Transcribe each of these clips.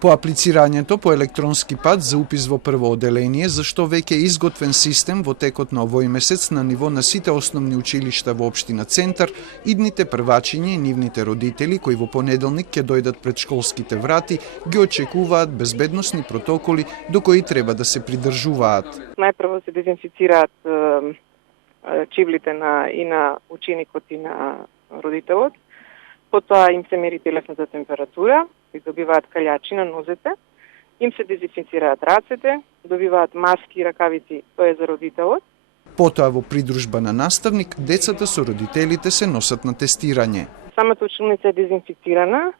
По аплицирањето по електронски пат за упис во прво оделение, зашто веќе е изготвен систем во текот на овој месец на ниво на сите основни училишта во општина Центар, идните првачиња и нивните родители кои во понеделник ќе дојдат пред школските врати, ги очекуваат безбедносни протоколи до кои треба да се придржуваат. Најпрво се дезинфицираат чивлите и на ученикот и на родителот. Потоа им се мери телесната температура, и добиваат калјачи на нозете, им се дезинфицираат рацете, добиваат маски и ракавици, тоа е за родителот. Потоа во придружба на наставник, децата со родителите се носат на тестирање. Самата училница е дезинфицирана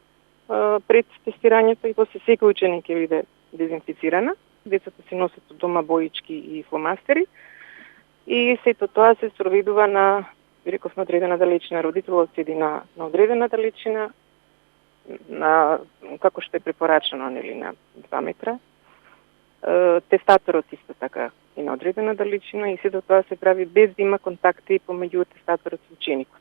пред тестирањето и после секој ученик ќе биде дезинфицирана. Децата си носат од дома боички и фломастери и сето тоа се спроведува на на одредена далечина. Родителот седи на одредена далечина, како што е препорачено, нели, на 2 метра. Тестаторот исто така и на одредена далечина и сето тоа се прави без да има контакти помеѓу тестаторот и ученикот.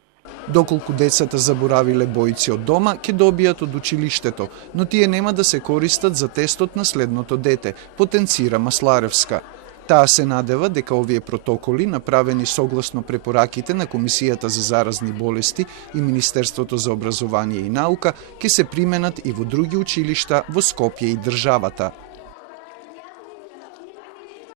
Доколку децата заборавиле боици од дома, ќе добијат од училиштето, но тие нема да се користат за тестот на следното дете, потенцира Масларевска. Таа се надева дека овие протоколи, направени согласно препораките на Комисијата за заразни болести и Министерството за образование и наука, ќе се применат и во други училишта во Скопје и државата.